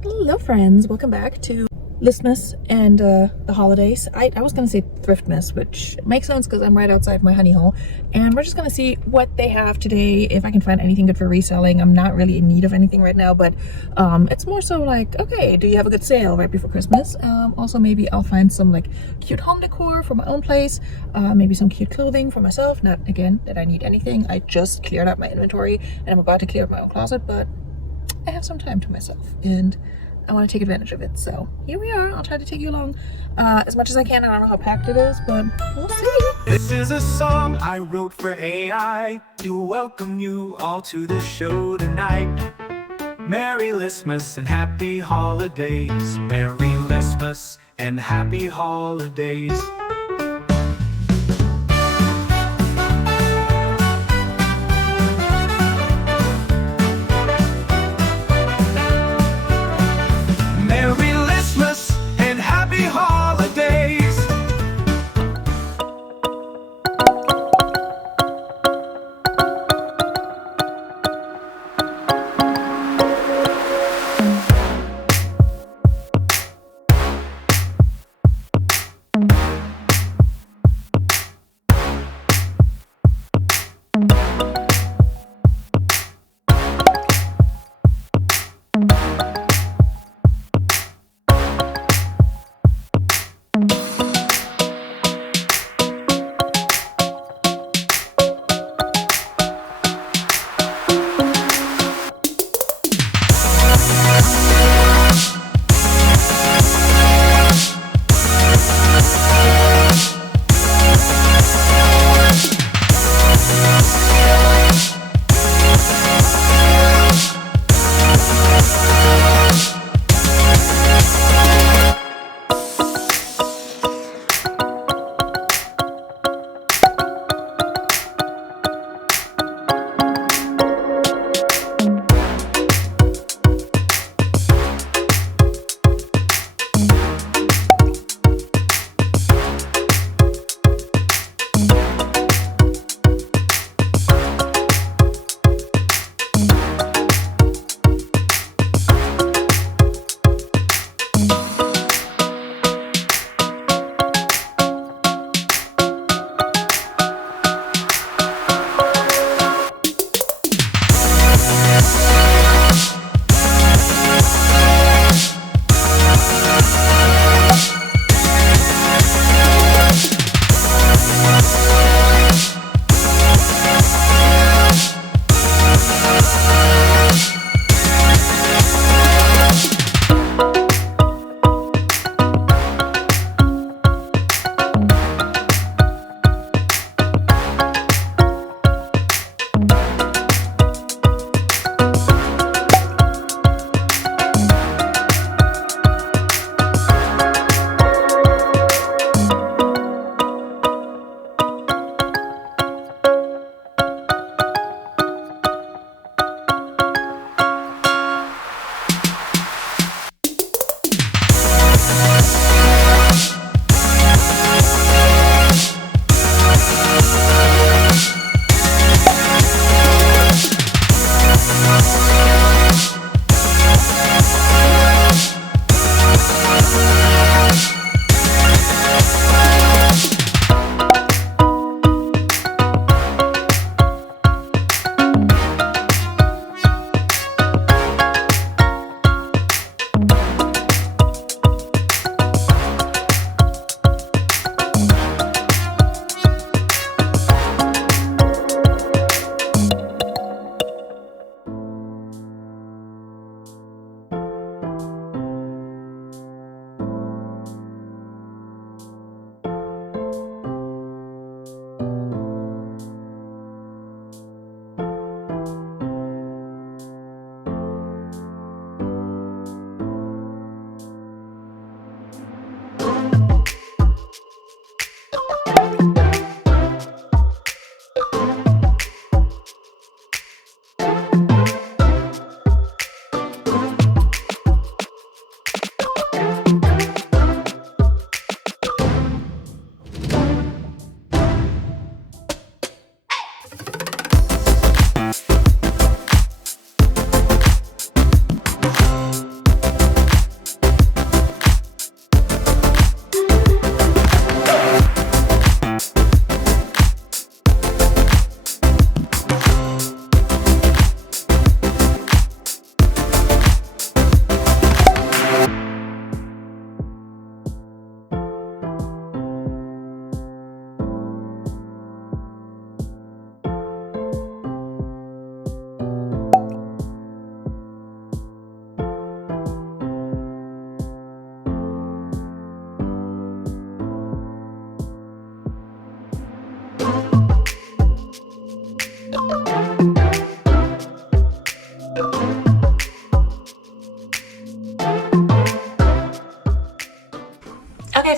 Hello friends, welcome back to Listmas and the holidays. I was gonna say Thriftmas, which makes sense because I'm right outside my honey hole, and we're just gonna see what they have today, if I can find anything good for reselling. I'm not really in need of anything right now, but it's more so like, okay, do you have a good sale right before Christmas? Also maybe I'll find some like cute home decor for my own place, maybe some cute clothing for myself. Not again that I need anything. I just cleared out my inventory and I'm about to clear up my own closet, but I have some time to myself and I want to take advantage of it. So here we are. I'll try to take you along as much as I can. I don't know how packed it is, but we'll see. This is a song I wrote for AI to welcome you all to the show tonight. Merry Listmas and happy holidays. Merry Listmas and happy holidays. Merry Listmas and happy holidays.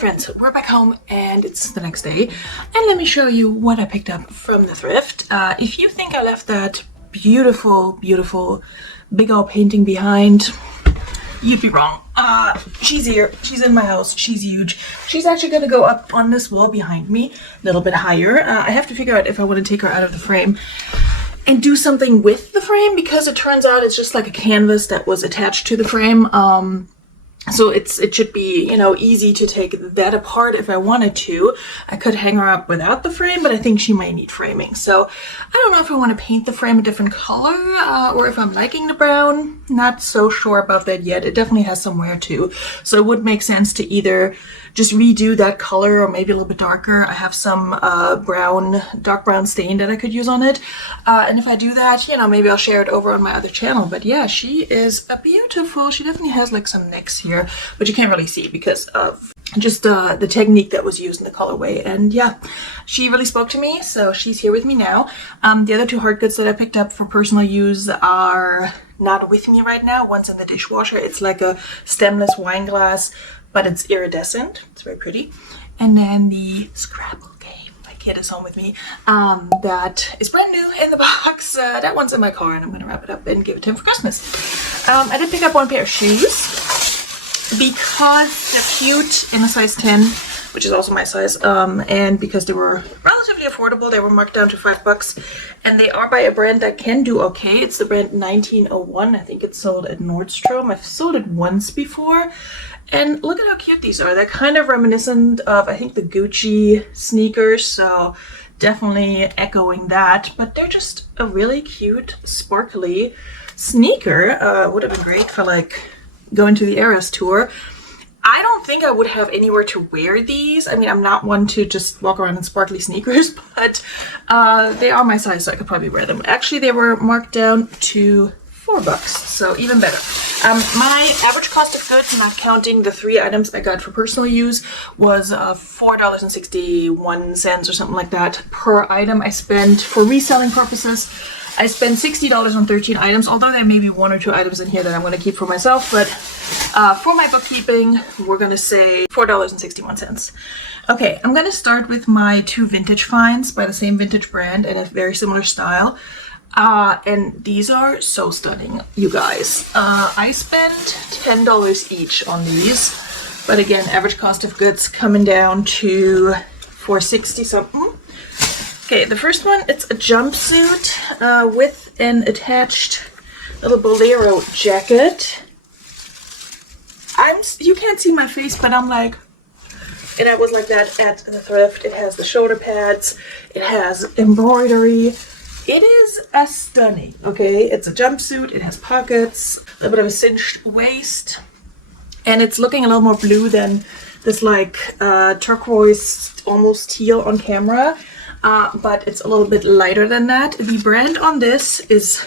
friends, we're back home and it's the next day, and let me show you what I picked up from the thrift. If you think I left that beautiful big old painting behind, you'd be wrong. She's here, she's in my house, she's huge. She's actually gonna go up on this wall behind me, a little bit higher. I have to figure out if I want to take her out of the frame and do something with the frame, because it turns out it's just like a canvas that was attached to the frame. So it should be, you know, easy to take that apart if I wanted to. I could hang her up without the frame, but I think she might need framing. So I don't know if I want to paint the frame a different color or if I'm liking the brown. Not so sure about that yet. It definitely has some wear too. So it would make sense to either just redo that color or maybe a little bit darker. I have some dark brown stain that I could use on it. And if I do that, you know, maybe I'll share it over on my other channel. But yeah, she is a beautiful. She definitely has like some nicks here, but you can't really see because of just the technique that was used in the colorway. And yeah, she really spoke to me, so she's here with me now. The other two hard goods that I picked up for personal use are not with me right now. One's in the dishwasher. It's like a stemless wine glass, but it's iridescent. It's very pretty. And then the Scrabble game. My kid is home with me. That is brand new in the box. That one's in my car, and I'm gonna wrap it up and give it to him for Christmas. I did pick up one pair of shoes because they're cute in a size 10, which is also my size, and because they were relatively affordable. They were marked down to $5, and they are by a brand that can do okay. It's the brand 1901. I think it's sold at Nordstrom. I've sold it once before, and look at how cute these are. They're kind of reminiscent of, I think, the Gucci sneakers, so definitely echoing that, but they're just a really cute, sparkly sneaker. Would have been great for like going to the Eras tour. I don't think I would have anywhere to wear these. I mean, I'm not one to just walk around in sparkly sneakers, but they are my size, so I could probably wear them. Actually, they were marked down to $4, so even better. My average cost of goods, not counting the 3 items I got for personal use, was $4.61 or something like that per item. I spent, for reselling purposes, I spent $60 on 13 items, although there may be 1 or 2 items in here that I'm going to keep for myself, but for my bookkeeping, we're going to say $4.61. Okay, I'm going to start with my 2 vintage finds by the same vintage brand and a very similar style. And these are so stunning, you guys. I spent $10 each on these, but again, average cost of goods coming down to $4.60 something. Okay, the first one, it's a jumpsuit with an attached little bolero jacket. You can't see my face, but I'm like, and I was like that at the thrift. It has the shoulder pads, it has embroidery. It is a stunning, okay? It's a jumpsuit, it has pockets, a little bit of a cinched waist, and it's looking a little more blue than this like turquoise, almost teal on camera. But it's a little bit lighter than that. The brand on this is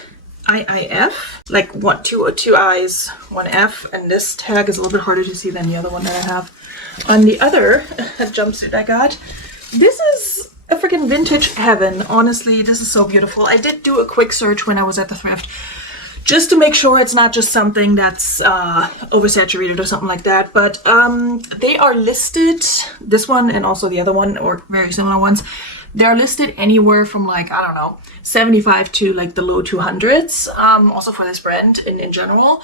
IIF, like two I's, one F, and this tag is a little bit harder to see than the other one that I have. On the other jumpsuit I got, this is a freaking vintage heaven. Honestly, this is so beautiful. I did do a quick search when I was at the thrift, just to make sure it's not just something that's oversaturated or something like that. But they are listed, this one and also the other one, or very similar ones, they're listed anywhere from like, I don't know, 75 to like the low 200s, also for this brand in general.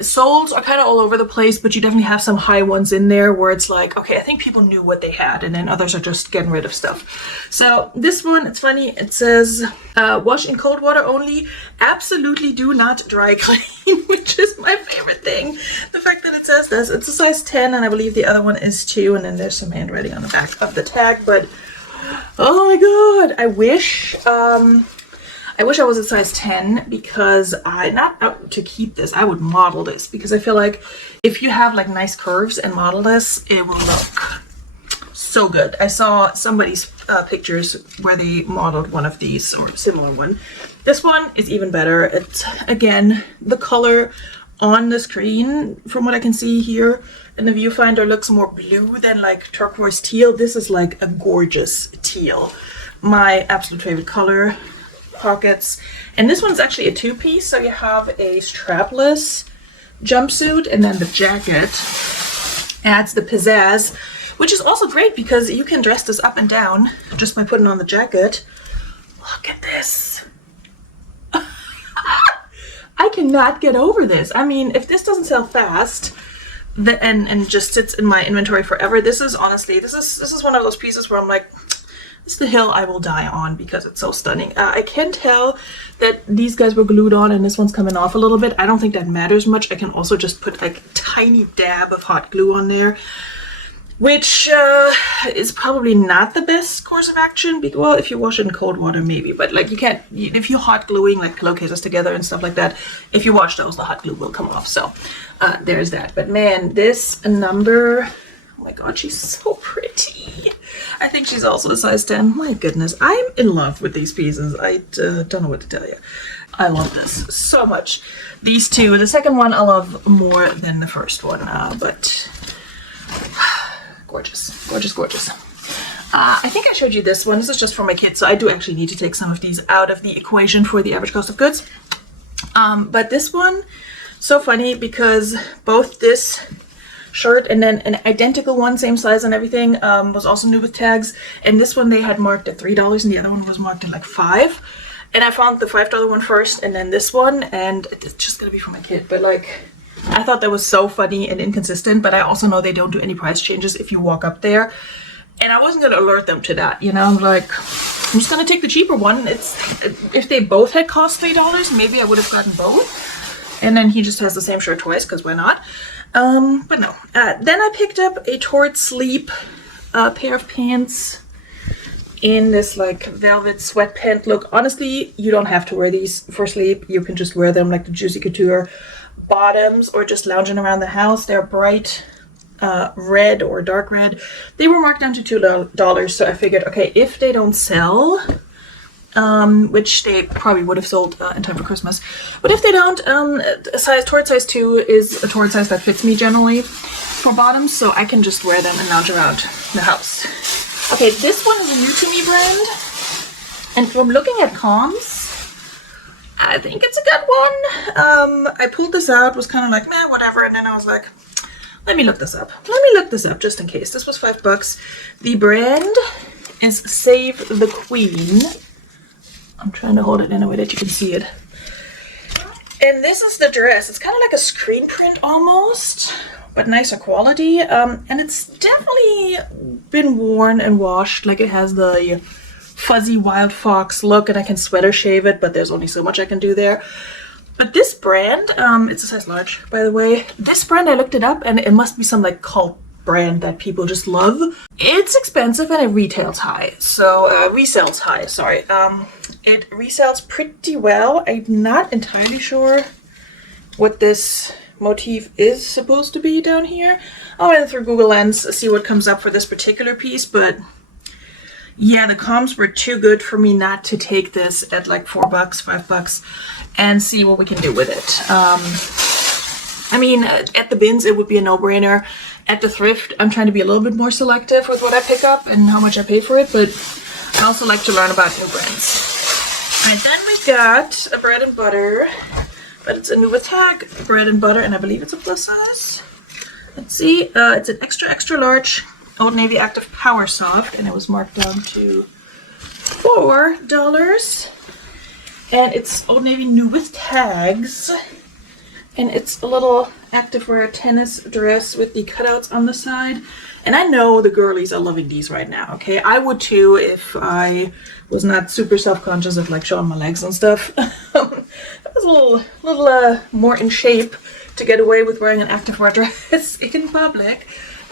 Soles are kind of all over the place, but you definitely have some high ones in there where it's like, okay, I think people knew what they had, and then others are just getting rid of stuff. So this one, it's funny, it says, wash in cold water only, absolutely do not dry clean, which is my favorite thing. The fact that it says this, it's a size 10, and I believe the other one is 2, and then there's some handwriting on the back of the tag, but oh my god, I wish I was a size 10, because not out to keep this, I would model this, because I feel like if you have like nice curves and model this, it will look so good. I saw somebody's pictures where they modeled one of these or a similar one. This one is even better. It's, again, the color on the screen, from what I can see here in the viewfinder, looks more blue than like turquoise teal. This is like a gorgeous teal. My absolute favorite color. Pockets. And this one's actually a 2-piece, so you have a strapless jumpsuit, and then the jacket adds the pizzazz which is also great because you can dress this up and down just by putting on the jacket. Look at this. I cannot get over this. I mean, if this doesn't sell fast and just sits in my inventory forever, this is honestly, this is one of those pieces where I'm like, this is the hill I will die on because it's so stunning. I can tell that these guys were glued on and this one's coming off a little bit. I don't think that matters much. I can also just put like a tiny dab of hot glue on there, which is probably not the best course of action. Well, if you wash it in cold water, maybe, but like you can't, if you're hot gluing like pillowcases together and stuff like that, if you wash those, the hot glue will come off. So there's that. But man, this number, oh my God, she's so pretty. I think she's also a size 10. My goodness, I'm in love with these pieces. I don't know what to tell you. I love this so much. These two, the second one I love more than the first one, but gorgeous, gorgeous, gorgeous. I think I showed you this one. This is just for my kids, so I do actually need to take some of these out of the equation for the average cost of goods. But this one, so funny because both this shirt and then an identical one, same size and everything, was also new with tags. And this one they had marked at $3 and the other one was marked at like $5. And I found the $5 one first and then this one, and it's just gonna be for my kid. But like, I thought that was so funny and inconsistent, but I also know they don't do any price changes if you walk up there. And I wasn't gonna alert them to that, you know. I'm like, I'm just gonna take the cheaper one. It's, if they both had cost $3, maybe I would have gotten both. And then he just has the same shirt twice, because why not? But no. Then I picked up a Toward Sleep pair of pants in this like velvet sweatpant look. Honestly, you don't have to wear these for sleep. You can just wear them like the Juicy Couture bottoms or just lounging around the house. They're bright red or dark red. They were marked down to $2, so I figured, okay, if they don't sell, which they probably would have sold in time for Christmas, but if they don't, Toward size 2 is a Toward size that fits me generally for bottoms, so I can just wear them and lounge around the house. Okay, this one is a new to me brand, and from looking at comms, I think it's a good one. I pulled this out, was kind of like, meh, whatever, and then I was like, let me look this up. Let me look this up just in case. This was $5. The brand is Save the Queen. I'm trying to hold it in a way that you can see it. And this is the dress. It's kind of like a screen print almost, but nicer quality. And it's definitely been worn and washed. Like it has the fuzzy wild fox look, and I can sweater shave it, but there's only so much I can do there. But this brand, it's a size large, by the way. This brand, I looked it up, and it must be some like cult brand that people just love. It's expensive and it retails high. So, resells high, sorry. It resells pretty well. I'm not entirely sure what this motif is supposed to be down here. I'll run through Google Lens, see what comes up for this particular piece, but yeah, the comms were too good for me not to take this at like $4, $5, and see what we can do with it. I mean, at the bins, it would be a no-brainer. At the thrift, I'm trying to be a little bit more selective with what I pick up and how much I pay for it, but I also like to learn about new brands. And then we got a bread and butter, but it's a new with tag bread and butter, and I believe it's a plus size. Let's see, it's an extra, extra large Old Navy Active Power Soft, and it was marked down to $4. And it's Old Navy new with tags. And it's a little activewear tennis dress with the cutouts on the side. And I know the girlies are loving these right now, okay? I would too if I was not super self-conscious of like showing my legs and stuff. I was a little more in shape to get away with wearing an activewear dress in public.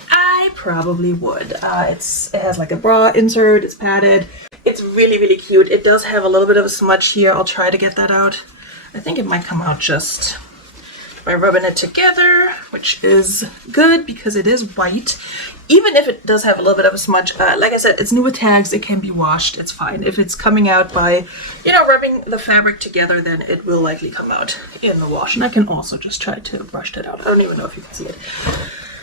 I probably would. It has like a bra insert, it's padded. It's really, really cute. It does have a little bit of a smudge here. I'll try to get that out. I think it might come out just by rubbing it together, which is good because it is white. Even if it does have a little bit of a smudge, like I said, it's new with tags, it can be washed, it's fine. If it's coming out by, you know, rubbing the fabric together, then it will likely come out in the wash. And I can also just try to brush that out. I don't even know if you can see it.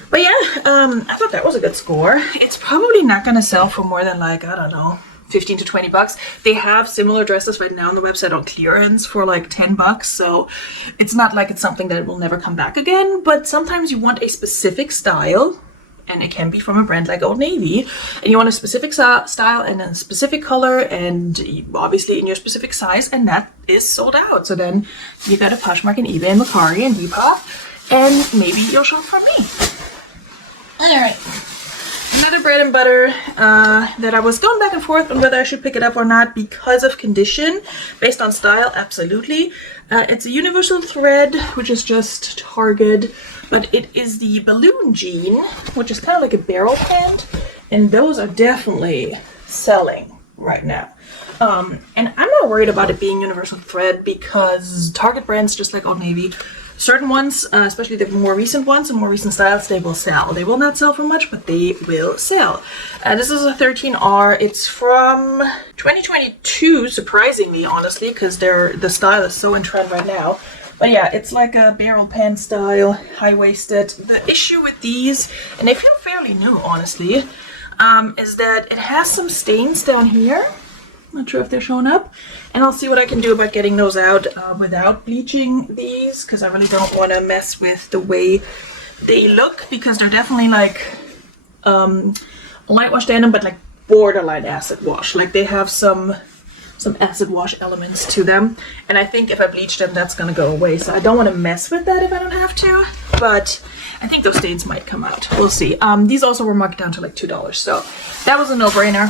But yeah, I thought that was a good score. It's probably not gonna sell for more than like, I don't know, 15 to 20 bucks. They have similar dresses right now on the website on clearance for like 10 bucks. So it's not like it's something that will never come back again, but sometimes you want a specific style and it can be from a brand like Old Navy, and you want a specific style and a specific color, and obviously in your specific size, and that is sold out. So then you got a Poshmark and eBay and Mercari and Depop, and maybe you'll shop from me. All right. Another bread and butter that I was going back and forth on whether I should pick it up or not because of condition. Based on style, absolutely. It's a universal thread, which is just Target, but it is the balloon jean, which is kind of like a barrel pant, and those are definitely selling right now. And I'm not worried about it being universal thread because Target brands, just like Old Navy, certain ones, especially the more recent ones and more recent styles, they will sell. They will not sell for much, but they will sell. This is a 13R. It's from 2022, surprisingly, honestly, because the style is so in trend right now. But yeah, it's like a barrel pant style, high-waisted. The issue with these, and they feel fairly new, honestly, is that it has some stains down here. Not sure if they're showing up, and I'll see what I can do about getting those out without bleaching these, because I really don't want to mess with the way they look, because they're definitely like light wash denim, but like borderline acid wash. Like they have some acid wash elements to them, and I think if I bleach them, that's gonna go away. So I don't want to mess with that if I don't have to, but I think those stains might come out. We'll see. These also were marked down to like $2, so that was a no-brainer.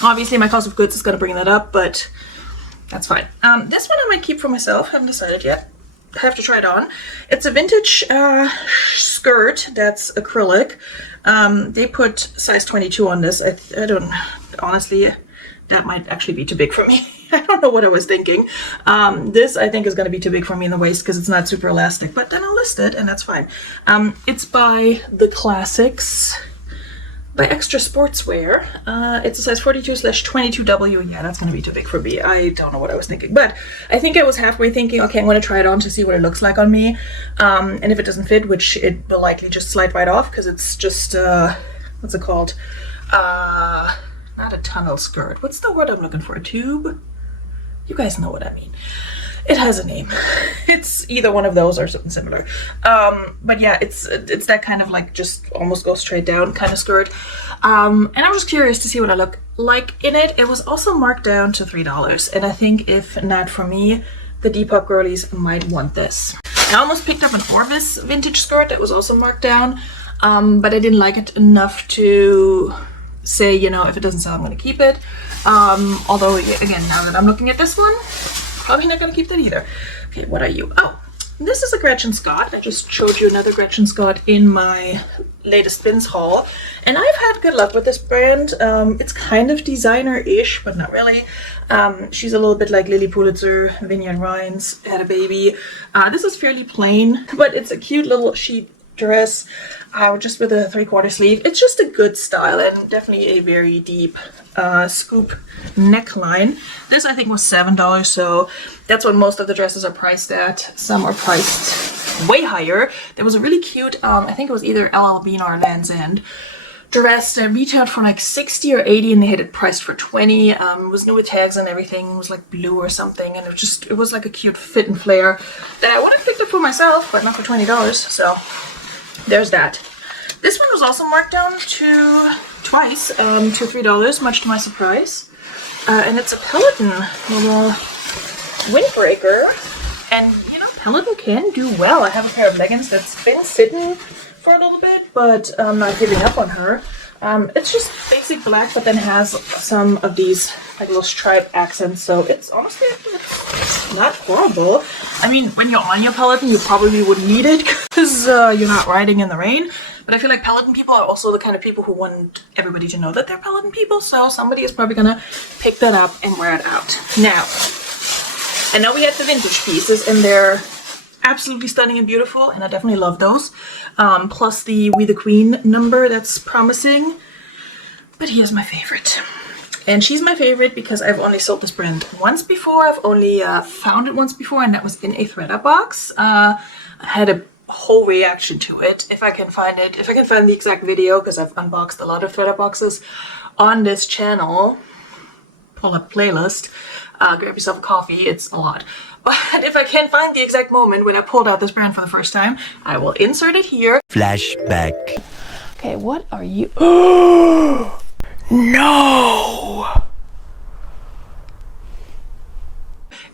Obviously, my cost of goods is going to bring that up, but that's fine. This one I might keep for myself. Haven't decided yet. I have to try it on. It's a vintage skirt that's acrylic. They put size 22 on this. I don't, honestly, that might actually be too big for me. I don't know what I was thinking. This I think is going to be too big for me in the waist because it's not super elastic, but then I'll list it and that's fine. It's by The Classics. By Extra Sportswear. It's a size 42/22W. Yeah, that's gonna be too big for me. I don't know what I was thinking, but I think I was halfway thinking, okay, I'm gonna try it on to see what it looks like on me. And if it doesn't fit, which it will likely just slide right off because it's just, what's it called? Not a tunnel skirt. What's the word I'm looking for? A tube? You guys know what I mean. It has a name. It's either one of those or something similar. But yeah, it's that kind of like just almost go straight down kind of skirt. And I'm just curious to see what I look like in it. It was also marked down to $3. And I think if not for me, the Depop girlies might want this. I almost picked up an Orvis vintage skirt that was also marked down. But I didn't like it enough to say, you know, if it doesn't sell, I'm going to keep it. Although, again, now that I'm looking at this one, probably not going to keep that either. Okay, what are you? Oh, this is a Gretchen Scott. I just showed you another Gretchen Scott in my latest bins haul. And I've had good luck with this brand. It's kind of designer-ish, but not really. She's a little bit like Lily Pulitzer, Vineyard Rhines, had a baby. This is fairly plain, but it's a cute little sheet dress just with a 3/4 sleeve. It's just a good style and definitely a very deep scoop neckline. This I think was $7, so that's what most of the dresses are priced at. Some are priced way higher. There was a really cute, I think it was either LL Bean or Land's End dress that retailed for like 60 or 80 and they had it priced for 20. It was new with tags and everything. It was like blue or something, and it was like a cute fit and flare that I would have picked up for myself, but not for $20, so there's that. This one was also marked down to twice, to $3, much to my surprise. And it's a Peloton little windbreaker. And, you know, Peloton can do well. I have a pair of leggings that's been sitting for a little bit, but I'm not giving up on her. It's just basic black, but then has some of these like little stripe accents. So it's honestly, it's not horrible. I mean, when you're on your Peloton, you probably wouldn't need it because you're not riding in the rain. But I feel like Peloton people are also the kind of people who want everybody to know that they're Peloton people. So somebody is probably gonna pick that up and wear it out. Now, I know we had the vintage pieces and they're absolutely stunning and beautiful, and I definitely love those. Plus the We the Queen number, that's promising. But here's my favorite. And she's my favorite because I've only sold this brand once before. I've only found it once before, and that was in a thredUP box. I had a whole reaction to it. If I can find it, if I can find the exact video, because I've unboxed a lot of thredUP boxes on this channel. Pull up playlist, grab yourself a coffee, it's a lot. But if I can find the exact moment when I pulled out this brand for the first time, I will insert it here. Flashback. Okay, what are you? No!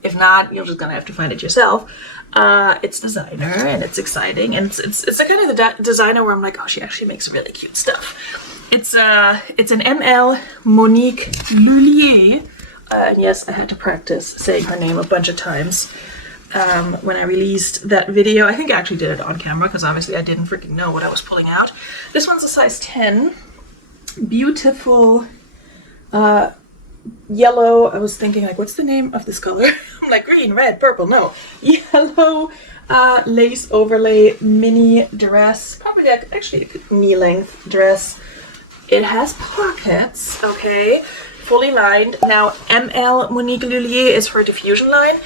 If not, you're just gonna have to find it yourself. It's designer and it's exciting, and it's the kind of the designer where I'm like, oh, she actually makes really cute stuff. It's an ML Monique Lullier. And yes, I had to practice saying her name a bunch of times when I released that video. I think I actually did it on camera because obviously I didn't freaking know what I was pulling out. This one's a size 10. Beautiful yellow. I was thinking like, what's the name of this color? I'm like green, red, purple. No, yellow lace overlay mini dress. Probably like actually a knee length dress. It has pockets. Okay, fully lined. Now ML Monique Lullier is her diffusion line.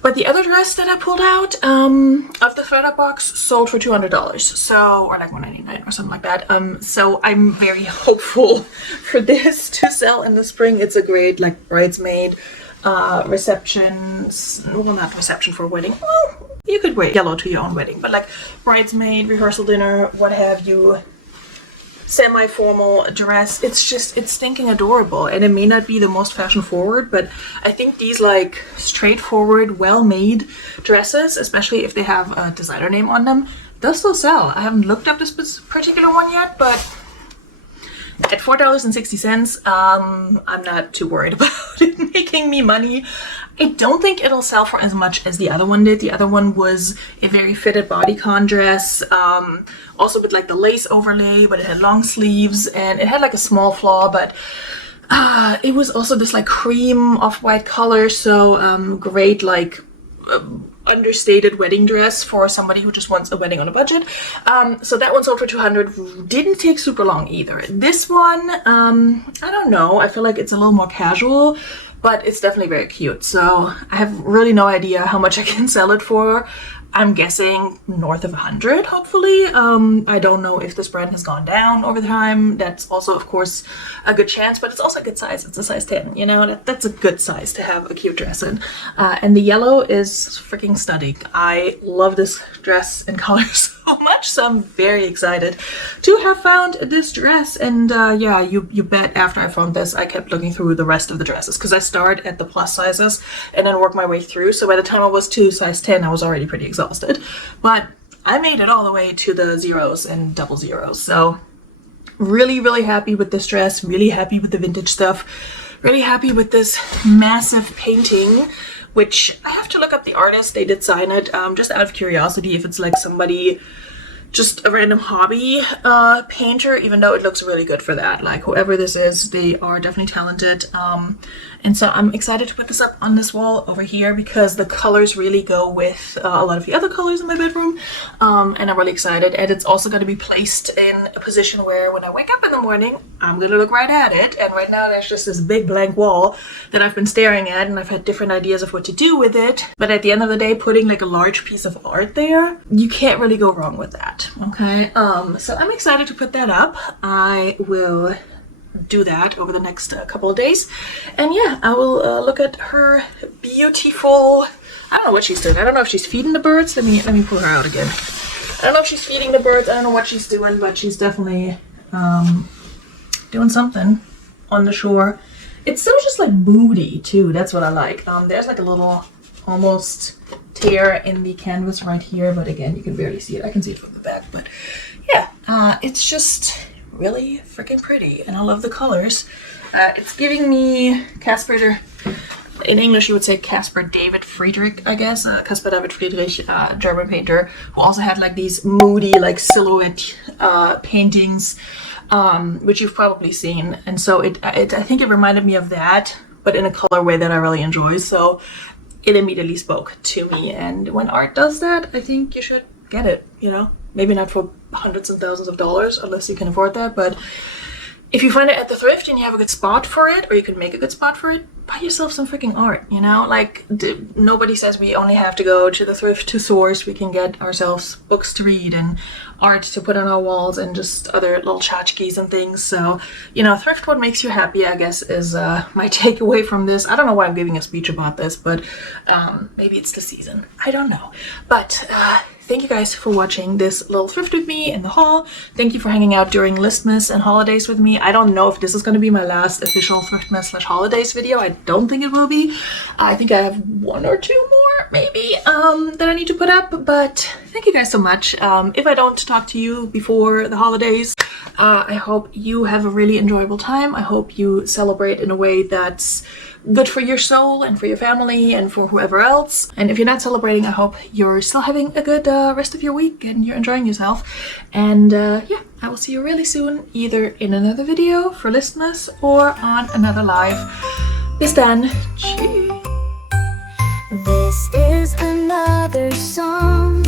But the other dress that I pulled out of the thread box sold for $200, so, or like $199 or something like that. So I'm very hopeful for this to sell in the spring. It's a great like bridesmaid reception, well, not reception for a wedding. Well, you could wear yellow to your own wedding, but like bridesmaid, rehearsal dinner, what have you. Semi-formal dress. It's stinking adorable, and it may not be the most fashion forward, but I think these like straightforward, well-made dresses, especially if they have a designer name on them, they'll still sell. I haven't looked up this particular one yet, but at $4.60, I'm not too worried about it making me money. I don't think it'll sell for as much as the other one did. The other one was a very fitted bodycon dress, also with like the lace overlay, but it had long sleeves and it had like a small flaw, but it was also this like cream off-white color, so great like understated wedding dress for somebody who just wants a wedding on a budget. So that one sold for $200. Didn't take super long either. This one, I don't know. I feel like it's a little more casual, but it's definitely very cute. So I have really no idea how much I can sell it for. I'm guessing north of 100, hopefully. I don't know if this brand has gone down over time. That's also, of course, a good chance, but it's also a good size. It's a size 10, you know, that's a good size to have a cute dress in. And the yellow is freaking stunning. I love this dress and color so much, so I'm very excited to have found this dress. And yeah, you bet after I found this, I kept looking through the rest of the dresses because I start at the plus sizes and then work my way through. So by the time I was to size 10, I was already pretty exhausted. But I made it all the way to the zeros and double zeros. So really, really happy with this dress, really happy with the vintage stuff, really happy with this massive painting, which I have to look up the artist. They did sign it just out of curiosity if it's like somebody, just a random hobby painter, even though it looks really good for that. Like whoever this is, they are definitely talented. And so I'm excited to put this up on this wall over here because the colors really go with a lot of the other colors in my bedroom. And I'm really excited. And it's also going to be placed in a position where when I wake up in the morning, I'm going to look right at it. And right now there's just this big blank wall that I've been staring at, and I've had different ideas of what to do with it. But at the end of the day, putting like a large piece of art there, you can't really go wrong with that. Okay. So I'm excited to put that up. I will do that over the next couple of days, and yeah, I will look at her beautiful, I don't know what she's doing. I don't know if she's feeding the birds. Let me pull her out again. I don't know if she's feeding the birds. I don't know what she's doing, but she's definitely doing something on the shore. It's so just like moody too. That's what I like. There's like a little almost tear in the canvas right here, but again, you can barely see it. I can see it from the back, but yeah, it's just really freaking pretty, and I love the colors. It's giving me Caspar, in English you would say Caspar David Friedrich, I guess. Caspar David Friedrich, German painter, who also had like these moody like silhouette paintings, which you've probably seen. And so I think it reminded me of that, but in a colorway that I really enjoy. So it immediately spoke to me, and when art does that, I think you should get it, you know? Maybe not for hundreds and thousands of dollars, unless you can afford that, but if you find it at the thrift and you have a good spot for it, or you can make a good spot for it, buy yourself some freaking art, you know? Like, nobody says we only have to go to the thrift to source. We can get ourselves books to read and art to put on our walls and just other little tchotchkes and things. So, you know, thrift what makes you happy, I guess, is my takeaway from this. I don't know why I'm giving a speech about this, but maybe it's the season. I don't know. But thank you guys for watching this little thrift with me in the haul. Thank you for hanging out during Listmas and holidays with me. I don't know if this is going to be my last official Thriftmas / holidays video. I don't think it will be. I think I have 1 or 2 more maybe that I need to put up, but thank you guys so much. If I don't talk to you before the holidays, I hope you have a really enjoyable time. I hope you celebrate in a way that's good for your soul and for your family and for whoever else. And if you're not celebrating, I hope you're still having a good rest of your week and you're enjoying yourself. And yeah, I will see you really soon, either in another video for Listmas or on another live. Bis dann. Cheers. This is another song